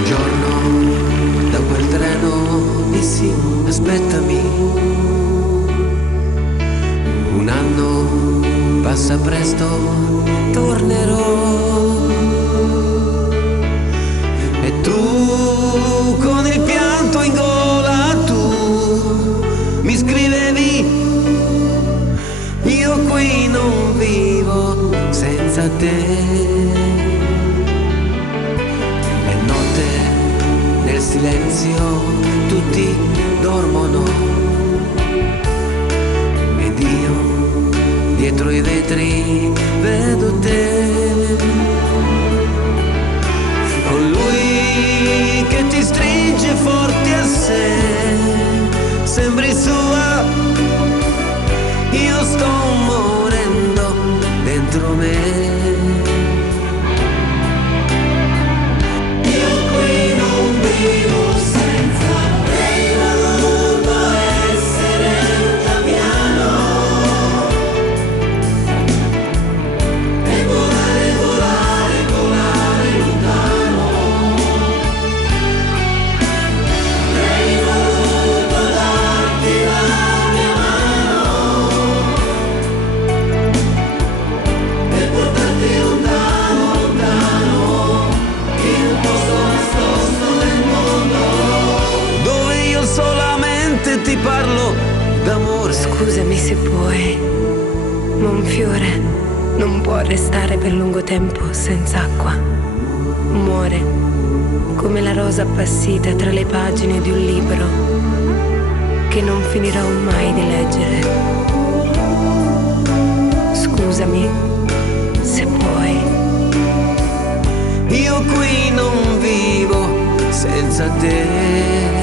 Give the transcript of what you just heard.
Un giorno da quel treno dissi aspettami. Un anno passa presto, tornerò. E tu con il pianto in gola tu mi scrivevi, io qui non vivo senza te. È notte, nel silenzio tutti dormono ed io dietro i vetri vedo te, con lui che ti stringe forte a sé, sembri sua, io sto morendo dentro me. Io qui non vivo senza lei, la voluto essere un cambiano e volare, volare, volare lontano. Avrei voluto darti la mia mano e portarti lontano, lontano, in un posto nascosto del mondo, dove io solamente ti parlo d'amore. Scusami se puoi, ma un fiore non può restare per lungo tempo senza acqua. Muore come la rosa appassita tra le pagine di un libro che non finirò mai di leggere. Scusami se puoi. Io qui non vivo senza te.